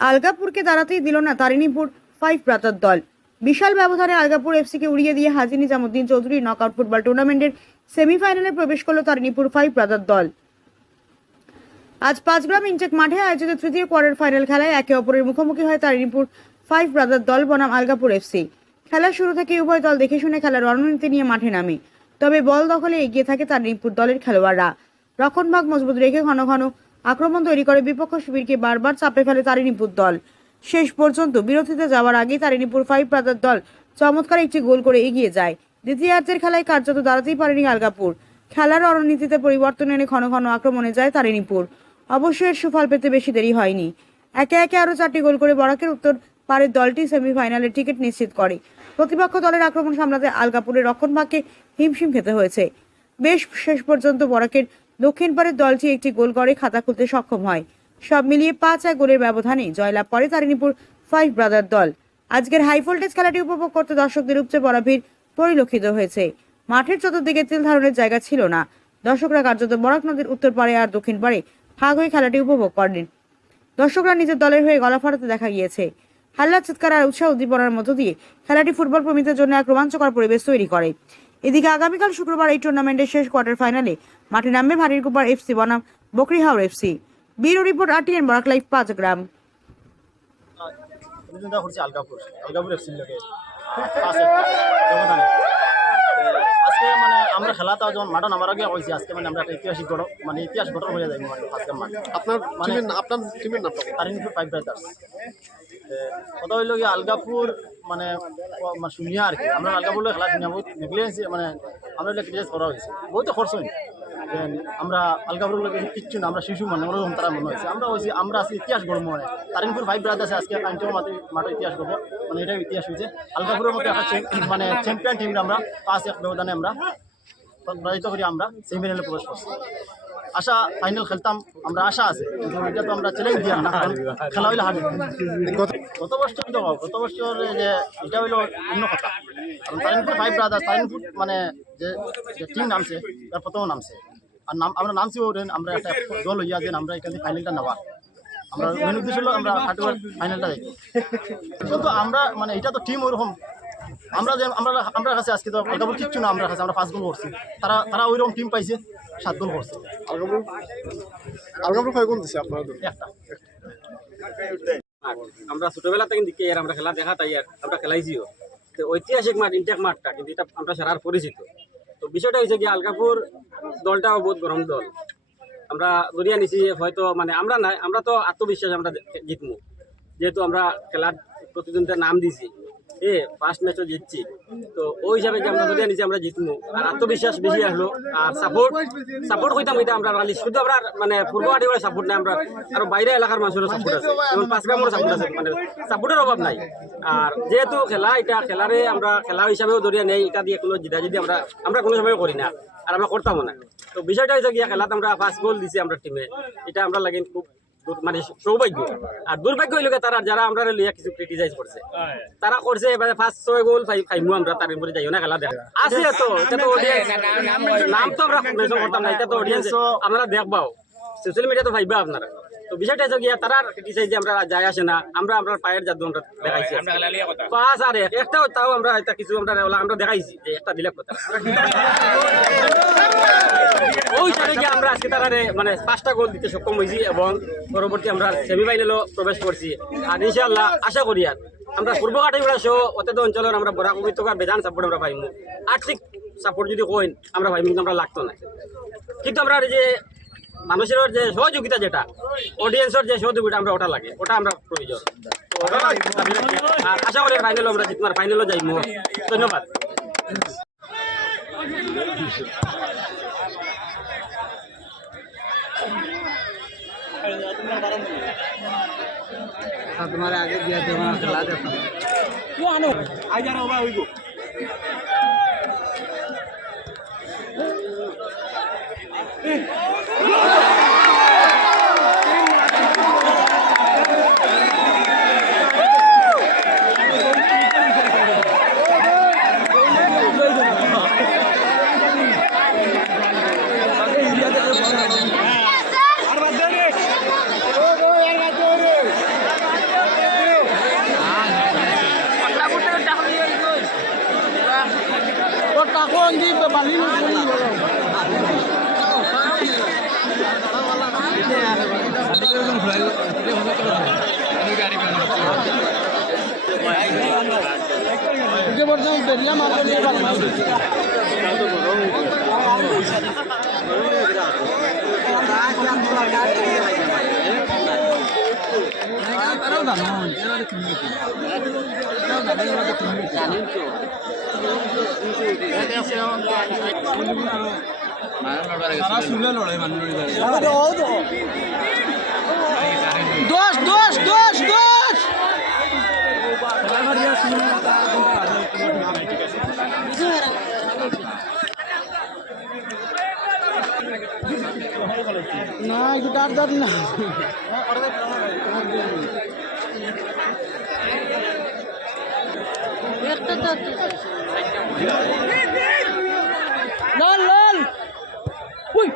আলগাপুরকে দাঁড়াতেই দিল না তারিণীপুর 5 ব্রাদার দল। বিশাল ব্যবধানে আলগাপুর এফসিকে উড়িয়ে দিয়ে হাজি নিজামুদ্দিন চৌধুরীর নকআউট ফুটবল টুর্নামেন্টের সেমিফাইনালে প্রবেশ করল তারিণীপুর 5 ব্রাদার দল। আজ 5 গ্রাম ইনটেক মাঠে আয়োজিত তৃতীয় কোয়ার্টার ফাইনাল খেলায় একে অপরের মুখোমুখি হয় তারিণীপুর 5 ব্রাদার দল বনাম আলগাপুর এফসি। খেলার শুরু থেকে উভয় দল দেখে শুনে খেলার রণনীতি নিয়ে মাঠে নামে, তবে বল দখলে এগিয়ে থাকে তারিণীপুর দলের খেলোয়াড়রা। রক্ষণভাগ মজবুত রেখে ঘন ঘন আক্রমণ তৈরি করে বিপক্ষ শিবিরকে বারবার চাপে ফেলে তারিণীপুর দল। শেষ পর্যন্ত বিরতিতে যাওয়ার আগে তারিণীপুর 5 ব্রাদার দল চমৎকার একটি গোল করে এগিয়ে যায়। দ্বিতীয়ার্ধের খেলায় কার্যত দাঁড়াতেই পারেনি আলগাপুর। খেলার রণনীতিতে পরিবর্তন এনে ঘন ঘন আক্রমণে যায় তারিণীপুর। অবশ্য এর সুফল পেতে বেশি দেরি হয়নি। একে একে আরও 4টি গোল করে বরাকের উত্তর পারের দলটি সেমিফাইনালের টিকিট নিশ্চিত করে। প্রতিপক্ষ দলের আক্রমণ সামলাতে আলগাপুরের রক্ষণভাগকে হিমশিম খেতে হয়েছে। বেশ শেষ পর্যন্ত বরাকের দক্ষিণ পারের দলটি একটি গোল করে খাতা খুলতে সক্ষম হয়। সব মিলিয়ে 5-1 গোলের ব্যবধানে জয়লাভ করে তারিণীপুর 5 ব্রাদার দল। আজকের হাই ভোল্টেজ খেলাটি উপভোগ করতে দর্শকদের উপচে পড়া ভিড় পরিলক্ষিত হয়েছে। মাঠের চতুর্দিকে তিল ধারণের জায়গা ছিল না। দর্শকরা কার্যত বরাক নদীর উত্তর পারে আর দক্ষিণ পারে ভাগ হয়ে খেলাটি উপভোগ করেন। দর্শকরা নিজের দলের হয়ে গলা ফাটাতে দেখা গিয়েছে। হাল্লা, চিৎকার আর উৎসাহ উদ্দীপনার মধ্য দিয়ে খেলাটি ফুটবল প্রেমীদের জন্য এক রোমাঞ্চকর পরিবেশ তৈরি করে। এদিকে আগামীকাল শুক্রবার এই টুর্নামেন্টের শেষ কোয়ার্টার ফাইনালে মাঠে নামবে ভাটিরকুপার এফসি বনাম Bakrihaor FC. Bureau report, RTN Barak live 5 গ্রাম। আজকে মানে আমরা খেলাটা যখন মাঠে নামার আগে হয়েছি, আজকে মানে আমরা একটা ঐতিহাসিক মানে ইতিহাস ঘটনা হয়ে যাই আজকে মাঠে। আপনার মানে আপনার টিমের নাম তারিণীপুর 5 ব্রাদার্স। কথা হইল গিয়ে আলগাপুর মানে শুনিয়া আর কি আমরা আলগাপুর খেলা শুনিয়া বহুত নেগলিজেন্স মানে আমরা ক্রিটিসাইজ করা হয়েছে, বহুত খরচ হয়নি। আমরা আলগাপুর লোকে কিচ্ছু না, আমরা শিশু মানে ওরকম তারা মনে হয়েছে। আমরা হয়েছি আমরা আজকে ইতিহাস গড়ব মানে তারিণীপুর 5 ব্রাদার্স আজকে কাঞ্চন মাঠে ইতিহাস গড়ব, মানে এটাই ইতিহাস হয়েছে। আলগাপুরের মধ্যে একটা মানে চ্যাম্পিয়ন টিম আমরা 5-1 ব্যবধানে আমরা পরাজিত করি, আমরা সেমিফাইনালে প্রবেশ করছি। আশা ফাইনাল খেলতাম, আমরা আশা আছে, কিন্তু এটা তো আমরা চ্যালেঞ্জ দিলাম না, খেলা হইলে হারি। গত বছর যে এটা হইলো অন্য কথা, কারণ তারিণীপুর 5 ব্রাদার্স তারিণীপুর মানে যে টিম নামছে তার প্রথম নামছে আর আমরা নামছি ওরেন আমরা একটা দল হইয়া যে আমরা এখান থেকে ফাইনালটা নেওয়া। আমরা মেন উদ্দেশ্য হলো আমরা ফাইনালটা দেখি, কিন্তু আমরা মানে এটা তো টিম ওরকম আমরা কাছে আজকে তো আলগাপুর কিচ্ছু না, আমরা কাছে আমরা 5 গোল করছি, তারা ওইরকম টিম পাইছে 7 গোল করছে। আলগাপুর কয় গোল দিছে আপনারা? একটা। আমরা ছোটবেলা থেকে দেখি আর আমরা খেলা দেখা তাই আর আমরা খেলাইছিও। তো ঐতিহাসিক মাঠ ইনটেক মাঠটা কিন্তু এটা আমরা সারার পরিচিত। তো বিষয়টা হয়েছে কি আলগাপুর দলটাও বহুত গরম দল। আমরা দরিয়া নিছি হয়তো মানে আমরা নাই, আমরা তো আত্মবিশ্বাস আমরা জিতমু, যেহেতু আমরা খেলার প্রতিদ্বন্দ্বিতার নাম দিছি, ফার্স্ট ম্যাচও জিতছি। তো ওই হিসাবে যে আমরা দরিয়া নিছি আমরা জিতমু, আর আত্মবিশ্বাস বেশি আসলো। আর সাপোর্ট হইতাম আমরা খালি শুধু আমরা মানে পূর্বঘাটি করে সাপোর্ট নাই, আমরা আরো বাইরে এলাকার মানুষেরও সাপোর্ট আছে, যেমন 5 গ্রামেরও সাপোর্ট আছে, মানে সাপোর্টের অভাব নাই। আর যেহেতু এটা খেলারে আমরা খেলা হিসাবেও দরিয়া নেই, এটা দিয়ে কোনো জিদাজিদি আমরা কোনো সময় করি না, আর আমরা করতামও না। তো বিষয়টা হয়েছে গিয়া খেলাতে আমরা 5 গোল দিছি আমরা টিমে, এটা আমরা লাগেন খুব মানে সৌভাগ্য। আর দুর্ভাগ্য হইল তারা যারা আমরা লিয়া কিছু ক্রিটিসাইজ করছে, তারা করছে এবারে 5-6 গোল পাইমু আমরা, তার উপরে যাইও না খেলা দেখা আছে। তো এটা তো অডিয়েন্স নাম তো আমরা মেনশন করতাম না, এটা তো অডিয়েন্স আপনারা দেখবাও, সোশ্যাল মিডিয়া তো ভাইবা আপনারা। তো বিষয়টা হচ্ছে গিয়া তারা ক্রিটিসাইজ আমরা যায় আসে না, আমরা পায়ের জাদু আমরা দেখাইছি 5 আর 1 একটাও, তাও আমরা এটা কিছু আমরা দেখাইছি যে একটা দিলে কথা ওই হিসাবে গিয়ে আমরা আজকে তারা মানে 5টা গোল দিতে সক্ষম হয়েছি এবং পরবর্তী আমরা সেমিফাইনালও প্রবেশ করছি। আর ইনশাআল্লাহ আশা করি আর আমরা পূর্বঘাটি সহ অত্যন্ত অঞ্চলের আমরা বরাক উপত্যকার বেদান সাপোর্ট আমরা পাইমু। আর্থিক সাপোর্ট যদি কইন আমরা পাইমু, কিন্তু আমরা লাগতো না। কিন্তু আমরা যে মানুষের যে সহযোগিতা, যেটা অডিয়েন্সের যে সহযোগিতা আমরা ওটা লাগে, ওটা আমরা প্রয়োজন। আর আশা করি ফাইনালও আমরা জিতমার, ফাইনালও যাইমু। ধন্যবাদ। तुम्हारे आगे दिया थे वहाँ खिला देता हूँ। না একটু ডার দাঁড় না লাল লাল উই